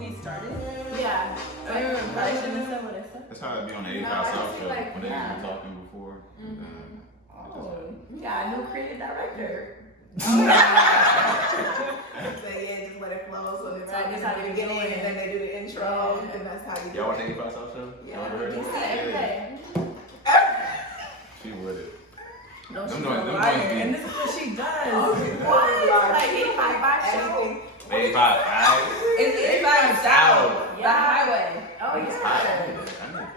we started? Yeah. I shouldn't have said what I said. That's how it'd be on the 85 South show when they were talking before. Oh, yeah, new creative director. So yeah, just let it flow. So they're right at the beginning, and then they do the intro, and that's how you do it. Y'all watch 85 South show? Yeah. Y'all heard it? She would it. No, she's Them a joints liar, be- and this is what she does. What? Like 85 show? 85 right? It's 85 South, the highway. Oh, yeah.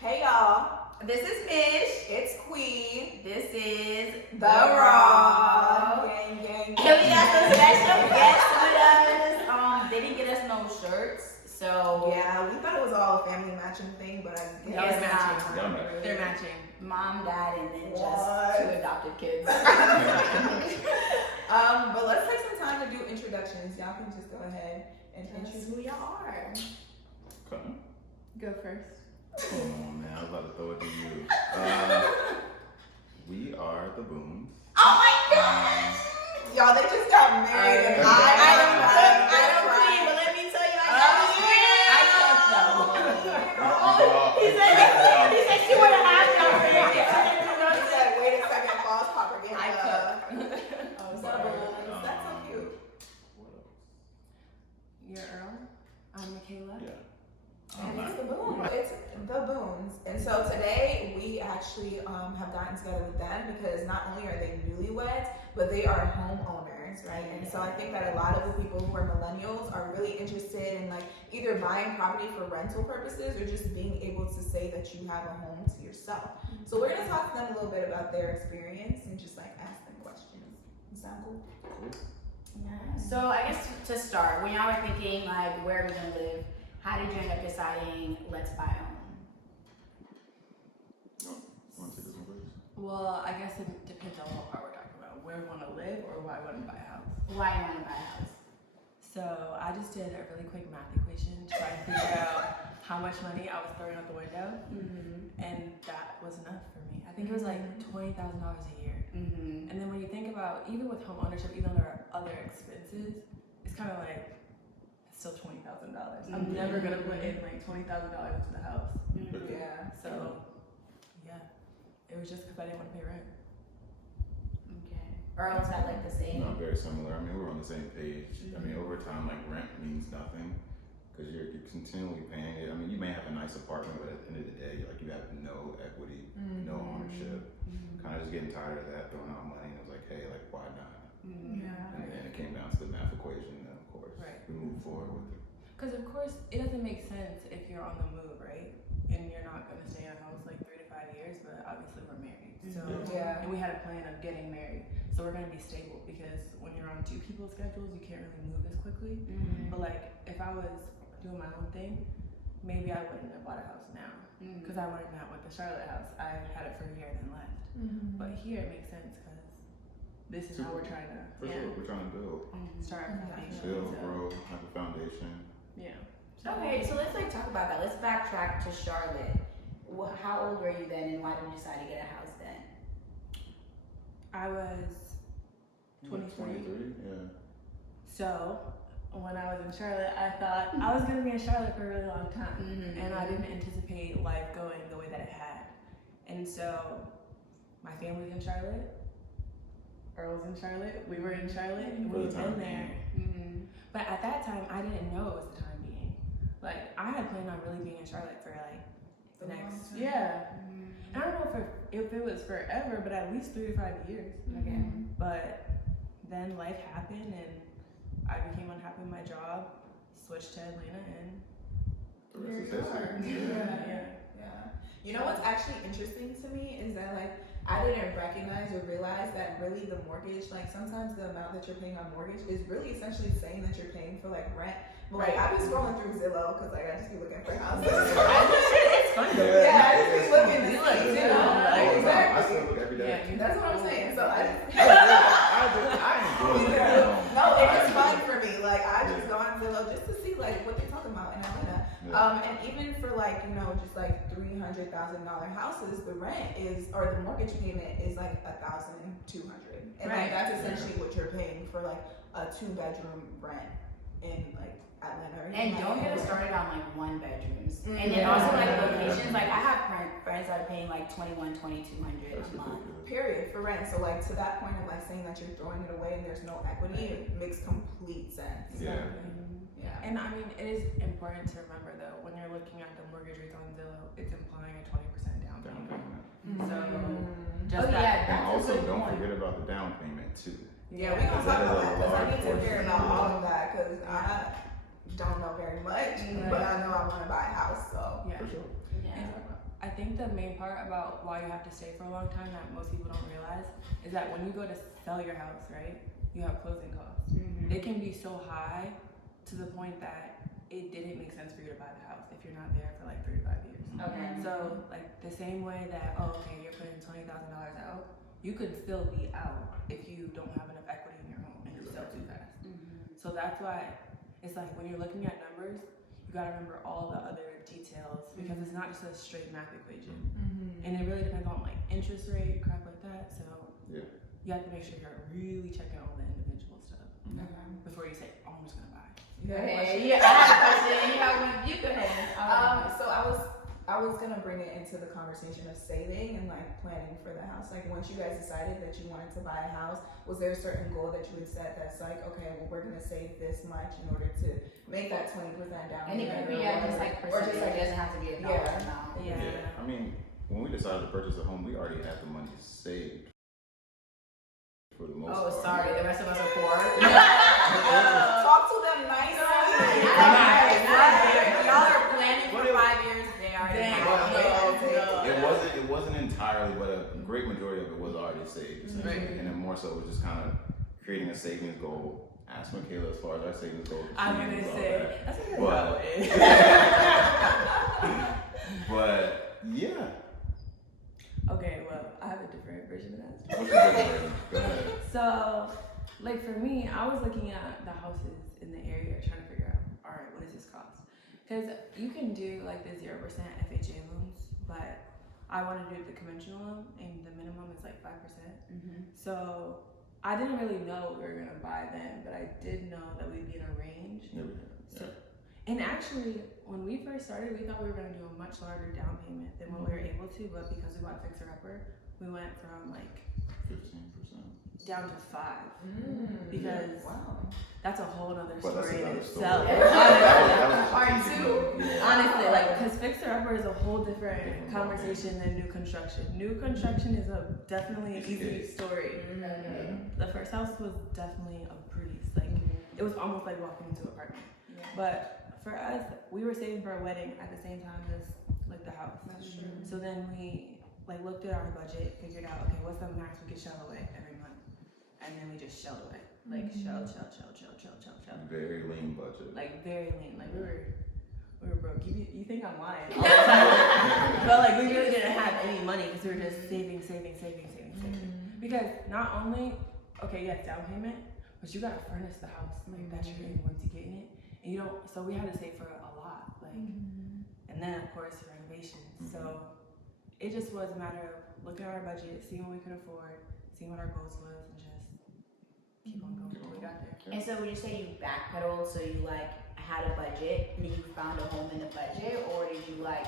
Hey y'all, this is Mish. It's Queen. This is The Raw. Gang, gang, gang. And we got some special guests with us. They didn't get us no shirts, so Yeah, we thought it was all a family matching thing, but I Y'all guess are not. matching. They're matching. mom, dad, and then What? just 2 adopted kids. But let's take some time to do introductions. Y'all can just go ahead and Tell us introduce who y'all are. Come Go first. on, man. I was about to throw it to you. We are the Boones. Oh my gosh! Y'all, they just got married and I don't see, but let me tell you, I got He said she would have had y'all married. He said, wait a second, false propaganda. I cook. Oh, sorry. That's so cute. What else? You're Earl. I'm Michaela. Yeah. And it's the Boones. It's the Boones. And so today we actually have gotten together with them because not only are they newlyweds, but they are homeowners, right? And so I think that a lot of the people who are millennials are really interested in like either buying property for rental purposes or just being able to say that you have a home to yourself. So we're gonna talk to them a little bit about their experience and just like ask them questions. Sound cool? Yeah. So I guess to start, when y'all were thinking like where are we gonna live, how did you end up deciding let's buy a home? Want to take this one first? Well, I guess it depends on what part we're talking about. Where we want to live or why we want to buy a house. Why you want to buy a house? So I just did a really quick math equation to try and figure out how much money I was throwing out the window, and that was enough for me. I think it was like $20,000 a year. And then when you think about, even with home ownership, even though there are other expenses, it's kind of like it's still $20,000. I'm never gonna put in like $20,000 into the house. Yeah. So yeah, it was just because I didn't want to pay rent. Okay. Or else that like the same? Not very similar. I mean, we're on the same page. I mean, over time, like rent means nothing because you're continually paying it. I mean, you may have a nice apartment, but at the end of the day, like you have no equity, no ownership. Kind of just getting tired of that, throwing out money, and it was like, hey, like why not? Yeah. And then it came down to the math equation, and of course, we moved forward with it. Because of course, it doesn't make sense if you're on the move, right? And you're not gonna stay in a house like 3 to 5 years, but obviously we're married. So Yeah. and we had a plan of getting married. So we're gonna be stable because when you're on 2 people's schedules, you can't really move as quickly. But like if I was doing my own thing, maybe I wouldn't have bought a house now. Because I learned that with the Charlotte house. I had it for a year and then left. But here it makes sense because this is how we're trying to For sure, we're trying to build, start a foundation. build, So, grow, have a foundation. yeah. Okay, so let's like talk about that. Let's backtrack to Charlotte. How old were you then, and why did you decide to get a house then? I was 23. Yeah. So when I was in Charlotte, I thought I was gonna be in Charlotte for a really long time, and I didn't anticipate life going the way that it had. And so my family's in Charlotte, Earl's in Charlotte, we were in Charlotte, and we've been there. But at that time, I didn't know it was the time being. Like I had planned on really being in Charlotte for like the next I don't know if it was forever, but at least 3 to 5 years. Okay. But then life happened, and I became unhappy with my job, switched to Atlanta, and The rest is history. Yeah. You know what's actually interesting to me is that like I didn't recognize or realize that really the mortgage, like sometimes the amount that you're paying on mortgage is really essentially saying that you're paying for like rent. But like I be scrolling through Zillow because like I just be looking for houses. it's fun. Yeah, I just be looking to see, you know. I Exactly. still look every day. That's what I'm saying. So I I enjoy it. no, it is fun for me. Like I just go on Zillow just to see like what they're talking about in Atlanta. And even for like, you know, just like $300,000 houses, the rent is, or the mortgage payment is like $1,200, and like that's essentially what you're paying for like a 2-bedroom rent in like Atlanta. And don't get us started on like 1 bedrooms. And then also like locations, like I have friends that are paying like $2,100, $2,200 a month. Period, for rent. So like to that point of like saying that you're throwing it away and there's no equity, it makes complete sense. Yeah. Yeah. And I mean, it is important to remember though, when you're looking at the mortgage rates on Zillow, it's implying a 20% down payment. So just that. And also don't forget about the down payment too. Yeah, we gonna talk about that because I need to hear about all of that because I don't know very much, but I know I want to buy a house. So Yeah. For sure. And I think the main part about why you have to stay for a long time that most people don't realize is that when you go to sell your house, right, you have closing costs. They can be so high to the point that it didn't make sense for you to buy the house if you're not there for like 3 to 5 years. Okay. So like the same way that, oh, okay, you're putting $20,000 out, you could still be out if you don't have enough equity in your home and you sell too fast. So that's why it's like when you're looking at numbers, you gotta remember all the other details because it's not just a straight math equation. And it really depends on like interest rate, crap like that. So Yeah. you have to make sure you're really checking all the individual stuff before you say, oh, I'm just gonna buy. Go ahead. Yeah, I have a question. You go ahead. So I was gonna bring it into the conversation of saving and like planning for the house. Like once you guys decided that you wanted to buy a house, was there a certain goal that you would set that's like, okay, well we're gonna save this much in order to make that 20% down And it could be just like percentage, it doesn't have to be a dollar amount. Yeah. I mean, when we decided to purchase a home, we already had the money saved for the most part. Oh, sorry, the rest of us are poor. Talk to them nicely. Y'all are planning for 5 years. They already have. It wasn't entirely, but a great majority of it was already saved, essentially. And then more so it was just kind of creating a savings goal. Ask Michaela as far as our savings goal. I'm gonna say that's a good But yeah. Okay, well, I have a different version of that. What's your different version? Go ahead. So, like for me, I was looking at the houses in the area trying to figure out, all right, what does this cost? Because you can do like the 0% FHA loans, but I want to do the conventional loan, and the minimum is like 5%. So I didn't really know what we were gonna buy then, but I did know that we'd be in a range. So, and actually, when we first started, we thought we were gonna do a much larger down payment than what we were able to, but because we bought a fixer upper, we went from like 15%. down to 5 because that's a whole other But that's story in another itself. story. Honestly, like because fixer upper is a whole different conversation than new construction. New construction is definitely an easy story. The first house was definitely a breeze. Like it was almost like walking into an apartment. But for us, we were saving for a wedding at the same time as like the house. So then we like looked at our budget, figured out, okay, what's the max we could shell away every month, and then we just shelled away, like shell. Very lean budget. Like very lean. Like we were broke. You think I'm lying? All the time. But like we really didn't have any money because we were just saving. Because not only, okay, yes, down payment, but you gotta furnish the house like that you're in once you get in it, and you don't. So we had to save for a lot, like, and then of course renovations. So it just was a matter of looking at our budget, seeing what we could afford, seeing what our goals was, and just keep on going until we got there. And so would you say you backpedaled, so you like had a budget and then you found a home in the budget, or did you like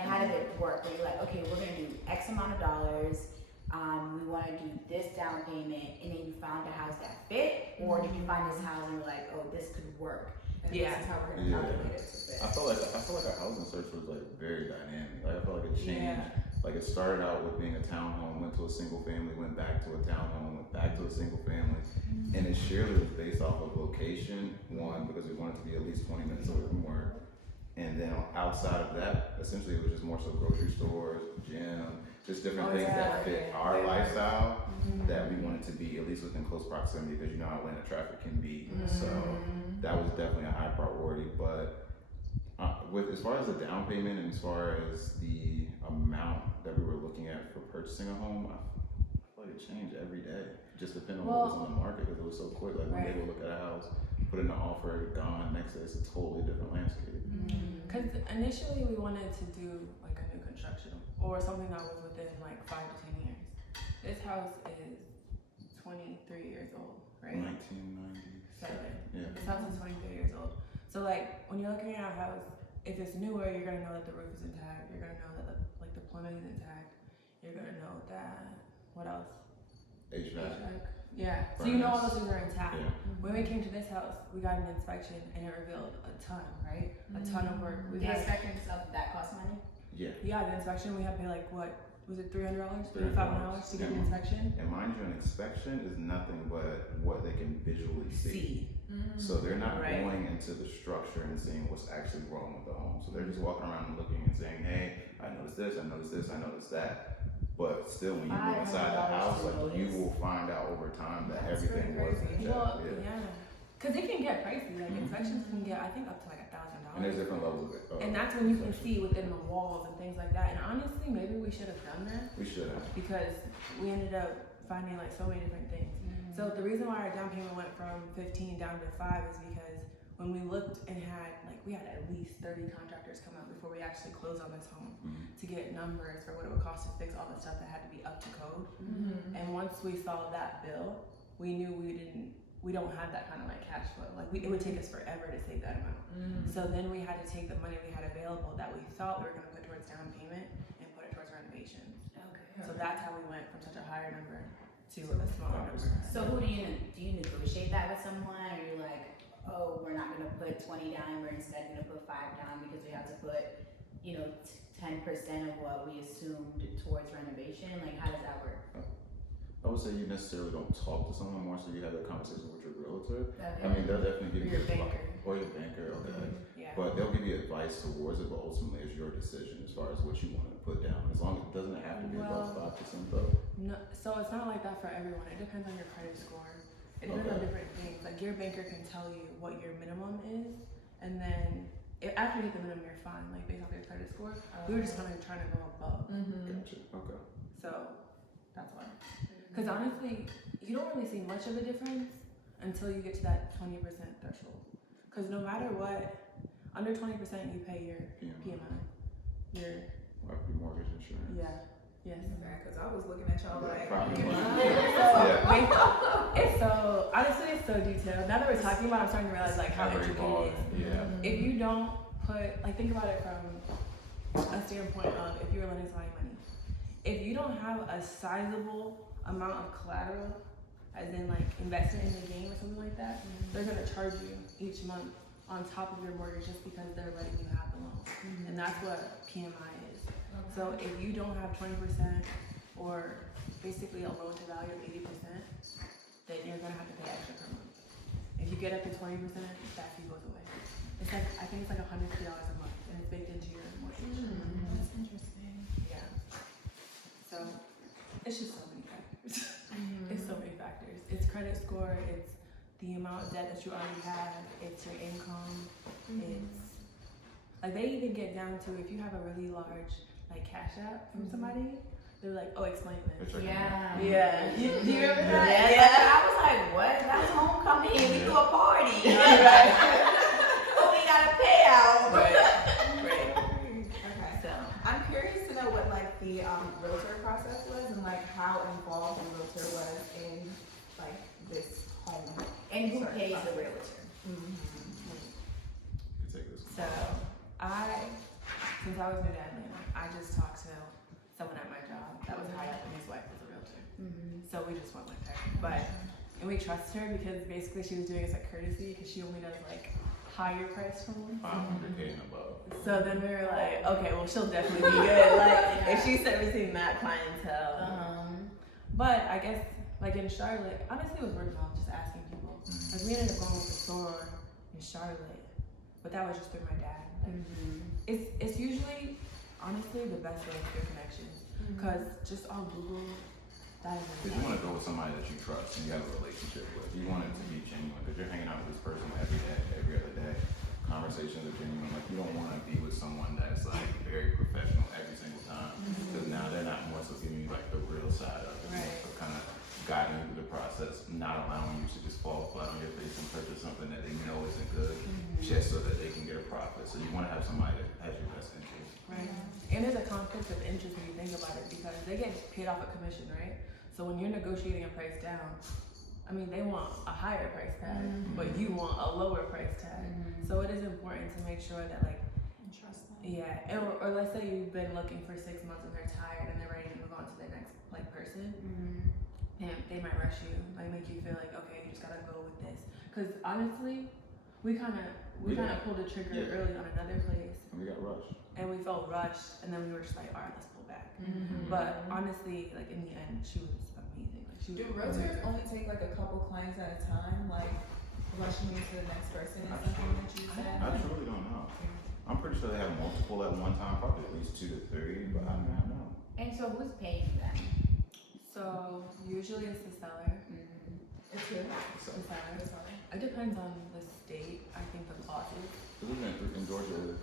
how did it work? Were you like, okay, we're gonna do X amount of dollars, we wanna do this down payment, and then you found a house that fit, or did you find this house and you're like, oh, this could work? And this is how we're gonna calculate it to fit. I feel like our housing search was like very dynamic. Like I feel like it changed. Like it started out with being a townhome, went to a single family, went back to a townhome, went back to a single family. And it surely was based off of location, one, because we wanted to be at least 20 minutes away from work. And then outside of that, essentially it was just more so grocery stores, gym, just different things that fit our lifestyle that we wanted to be at least within close proximity, because you know how Atlanta traffic can be. So that was definitely a high priority. But with as far as the down payment and as far as the amount that we were looking at for purchasing a home, I feel like it changed every day, just depending on what was on the market, because it was so quick. Like one day we'll look at a house, put in an offer, gone. Next day it's a totally different landscape. Because initially we wanted to do like a construction or something that was within like 5 to 10 years. This house is 23 years old, right? 1997. Yeah. This house is 23 years old. So like when you're looking at a house, if it's newer, you're gonna know that the roof is intact. You're gonna know that the plumbing is intact. You're gonna know that what else? HVAC. Yeah. So you know all those Furnace. things are intact. Yeah. When we came to this house, we got an inspection and it revealed a ton, right? A ton of work. We The had, inspection stuff that costs money. Yeah. yeah, the inspection we had to pay like what? Was it $300? $300 $500 to get an inspection? And mind you, an inspection is nothing but what they can visually see. So they're not Right. going into the structure and seeing what's actually wrong with the home. So they're just walking around and looking and saying, hey, I noticed this, I noticed this, I noticed that. But still, when you go inside the house, like you will find out over time that That's everything very was in check. Well, Yeah. yeah. Because it can get pricey. Like Mhm. inspections can get, I think, up to like And there's $1,000. different levels of And that's when you can see within the walls and things like that. And honestly, maybe we should have done that We should have. because we ended up finding like so many different things. So the reason why our down payment went from 15 down to 5 is because when we looked and had like we had at least 30 contractors come out before we actually closed on this home to get numbers for what it would cost to fix all the stuff that had to be up to code. And once we saw that bill, we knew we don't have that kind of like cash flow. Like it would take us forever to save that amount. So then we had to take the money we had available that we thought we were gonna put towards down payment and put it towards renovations. Okay. So that's how we went from such a higher number to a smaller number. So who do you negotiate that with someone? Or you're like, oh, we're not gonna put 20 down, we're instead gonna put 5 down because we have to put, 10% of what we assumed towards renovation? Like, how does that work? I would say you necessarily don't talk to someone more, so you have a conversation with your realtor. Okay. I mean, they'll definitely give Or you your banker. Or your banker, okay. Yeah. But they'll give you advice towards it, but ultimately it's your decision as far as what you want to put down. As long as it doesn't have to be above 5% though. No, so it's not like that for everyone. It depends on your credit score. It depends on Okay. different things. Like your banker can tell you what your minimum is, and then after you hit the minimum, you're fine. Like based off your credit score, we were just kind of trying to go above. Gotcha. Okay. So that's why. Because honestly, you don't really see much of a difference until you get to that 20% threshold. Because no matter what, under 20% you pay your PMI. Your Property mortgage insurance. yeah. Yes. Because I was looking at y'all like, Property you mortgage. know. It's so honestly, it's so detailed. Now that we're talking about it, I'm starting to realize like how Every intricate ball, it is. yeah. If you don't put think about it from a standpoint of if you were lending somebody money. If you don't have a sizable amount of collateral, as in like investing in the game or something like that, they're gonna charge you each month on top of your mortgage just because they're letting you have the loan. And that's what PMI is. So if you don't have 20% or basically a loan to value of 80%, then you're gonna have to pay extra per month. If you get up to 20%, that fee goes away. It's like I think it's like $150 a month, and it's baked into your mortgage. That's interesting. Yeah. So it's just so many factors. It's so many factors. It's credit score. It's the amount of debt that you already have. It's your income. It's like they even get down to if you have a really large like cash app from somebody, they're like, oh, explain this. Yeah. Yeah. Do you remember that? Yeah. I was like, what? That's homecoming. We do a party. Right. But we got a payout. Right. Okay. So I'm curious to know what like the realtor process was and like how involved the realtor was in like this home. And who pays the realtor? You can take this So since I was new to Atlanta, I just talked to someone at my job that was high up and his wife was a realtor. So we just went with her. And we trust her because basically she was doing us a courtesy because she only does like higher price homes. 500K and above. So then we were like, okay, well she'll definitely be good. Like if she's servicing that clientele. But I guess like in Charlotte, honestly it was word of mouth, just asking people. Like we ended up going with the store in Charlotte, but that was just through my dad. Like, it's usually honestly the best way to get connections because just on Google, that is Because you want to go with somebody that you trust and you have a relationship with. You want it to be genuine because you're hanging out with this person every day, every other day. Conversations are genuine. Like you don't want to be with someone that's like very professional every single time because now they're not more so giving you like the real side of it, more so kind of guiding you through the process, not allowing you to just fall flat on your face and purchase something that they know isn't good just so that they can get a profit. So you want to have somebody that has your best interest. Right. And there's a conflict of interest when you think about it because they get paid off a commission, right? So when you're negotiating a price down, I mean, they want a higher price tag, but you want a lower price tag. So it is important to make sure that, like, Trust them. yeah, or let's say you've been looking for 6 months and they're tired and they're ready to move on to the next like person, and they might rush you, like make you feel like, okay, you just gotta go with this. Cause honestly, we kind of pulled the trigger early on another place, And we got rushed. and we felt rushed, and then we were just like, all right, let's pull back. But honestly, like in the end, she was amazing. Like she was Do realtors only take like a couple clients at a time, like rushing you to the next person is something that you said? I truly don't know. I'm pretty sure they have multiple at one time, probably at least 2 to 3, but I don't know. And so who's paying them? So usually it's the seller. It's good. So, The seller. It depends on the state. I think the clauses. in Georgia,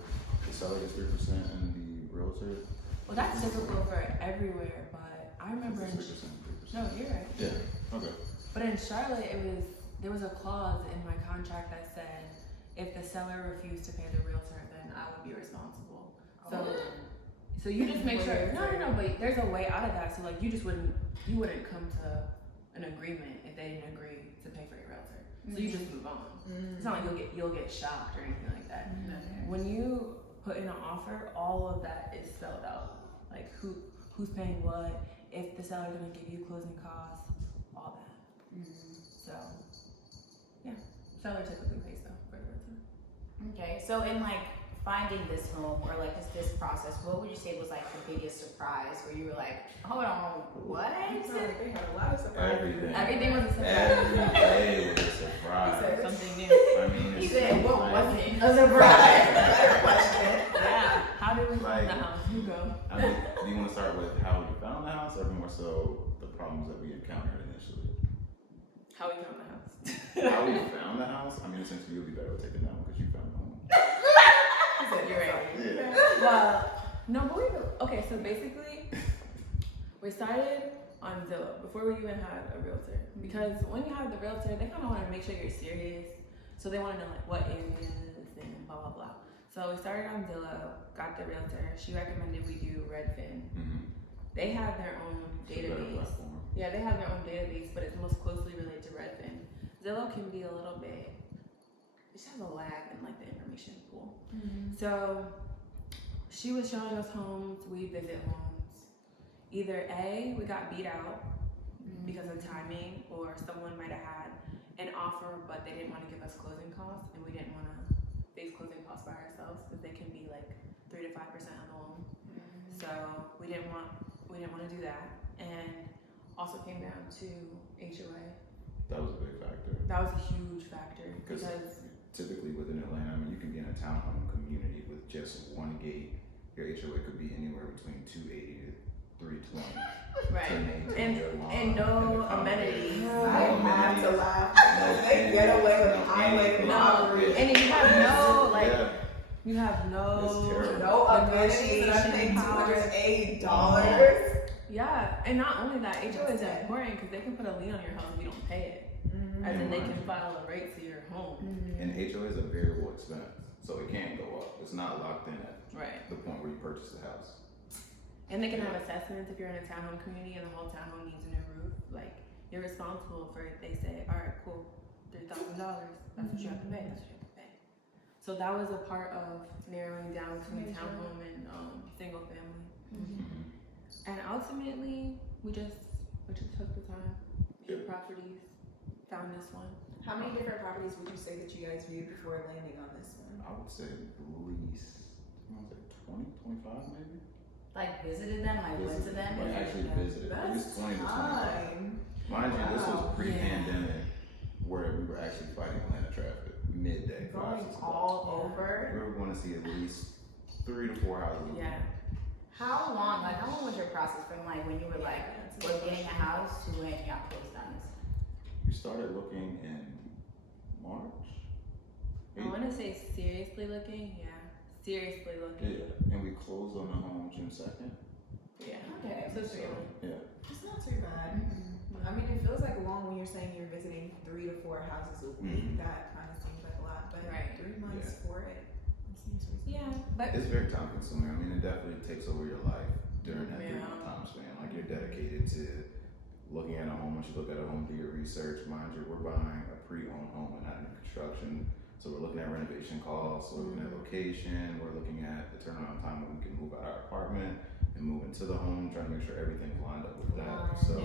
the seller gets 3% and the realtor. Well, that's typical for everywhere, but I remember in 3%. no, you're right. Yeah. Okay. But in Charlotte, there was a clause in my contract that said if the seller refused to pay the realtor, then I would be responsible. So you just make sure. No, but there's a way out of that. So like you wouldn't come to an agreement if they didn't agree to pay for your realtor. So you just move on. It's not like you'll get shocked or anything like that. When you put in an offer, all of that is spelled out. Like who's paying what, if the seller's gonna give you closing costs, all that. So yeah, seller typically pays though for the realtor. Okay, so in like finding this home or like this process, what would you say was like the biggest surprise where you were like, hold on, what? They had a lot of surprises. Everything was a surprise. Every day was a surprise. Something new. I mean, He it's said, what like- wasn't a surprise? Better question. Yeah. How did we Like- find the house? You go. I mean, do you want to start with how we found the house, or more so the problems that we encountered initially? How we found the house. How we found the house? I mean, essentially, you'll be better with taking that one because you found the home. He said, You're right. Yeah. Well, no, but okay. So basically, we started on Zillow before we even had a realtor. Because when you have the realtor, they kind of want to make sure you're serious. So they want to know like what areas and blah blah blah. So we started on Zillow, got the realtor. She recommended we do Redfin. They have their own It's a better database. platform. Yeah, they have their own database, but it's most closely related to Redfin. Zillow can be a little bit, it just has a lag in like the information pool. So she was showing us homes, we visit homes. Either A, we got beat out because of timing, or someone might have had an offer but they didn't want to give us closing costs, and we didn't want to face closing costs by ourselves because they can be like 3 to 5% of the loan. So we didn't want to do that, and also came down to HOA. That was a big factor. That was a huge factor because Typically within Atlanta, I mean, you can be in a townhome community with just one gate. Your HOA could be anywhere between 280 to 320. right, to maintain your lawn and no the amenities. I have to laugh. No They get away with highway No, robbery. and you have no like Yeah. you have It's no terrible. No amenities, and I'm paying $280. Yeah, and not only that, HOA is important because they can put a lien on your house if you don't pay it. As in they can file a rate to your home. And HOA is a variable expense, so it can go up. It's not locked in at Right. the point where you purchase the house. And they can have assessments if you're in a townhome community and the whole townhome needs a new roof. Like, you're responsible for it. They say, all right, cool, $3,000. That's what you have to pay. That's what you have to pay. So that was a part of narrowing down between townhome and single family. And ultimately, we just took the time, viewed properties, found this one. How many different properties would you say that you guys viewed before landing on this one? I would say at least, I want to say 20, 25 maybe? Like visited them, like went to them. Like actually visited. At least 20 to 25. time. Mind you, this was Wow. pre-pandemic where we were actually fighting Atlanta traffic midday. 5, Going 6 o'clock. all over. We were going to see at least 3 to 4 houses a week. Yeah. How long was your process from like when you were like, we're getting a house to when you got closed on this? We started looking in March. I want to say seriously looking. Yeah. Seriously looking. Yeah, and we closed on the home June 2nd. Yeah. Okay. So, So, yeah. It's not too bad. I mean, it feels like long when you're saying you're visiting 3 to 4 houses a week. That kind of seems like a lot, but Right. 3 months Yeah. for it seems reasonable. Yeah, but It's very time consuming. I mean, it definitely takes over your life during that 3 month time span. Like you're dedicated to looking at a home. Once you look at a home, do your research. Mind you, we're buying a pre-owned home and not new construction. So we're looking at renovation costs, we're looking at location, we're looking at the turnaround time when we can move out our apartment and move into the home, trying to make sure everything's lined up with that. So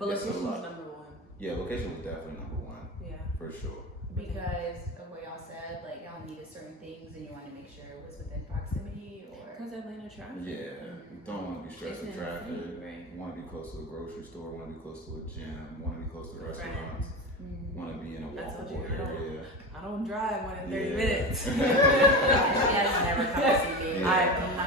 But it's a location was lot. number one. Yeah, location was definitely number one. Yeah. For sure. because of what y'all said, like y'all needed certain things and you want to make sure it was within proximity, or Because Atlanta traffic. Yeah, you don't want to be stressed with traffic. Right. You want to be close to a grocery store, want to be close to a gym, want to be close to restaurants, want to be in a I told you, walkable area. I don't drive more than 30 Yeah. minutes. she has never come to see me. Yeah. I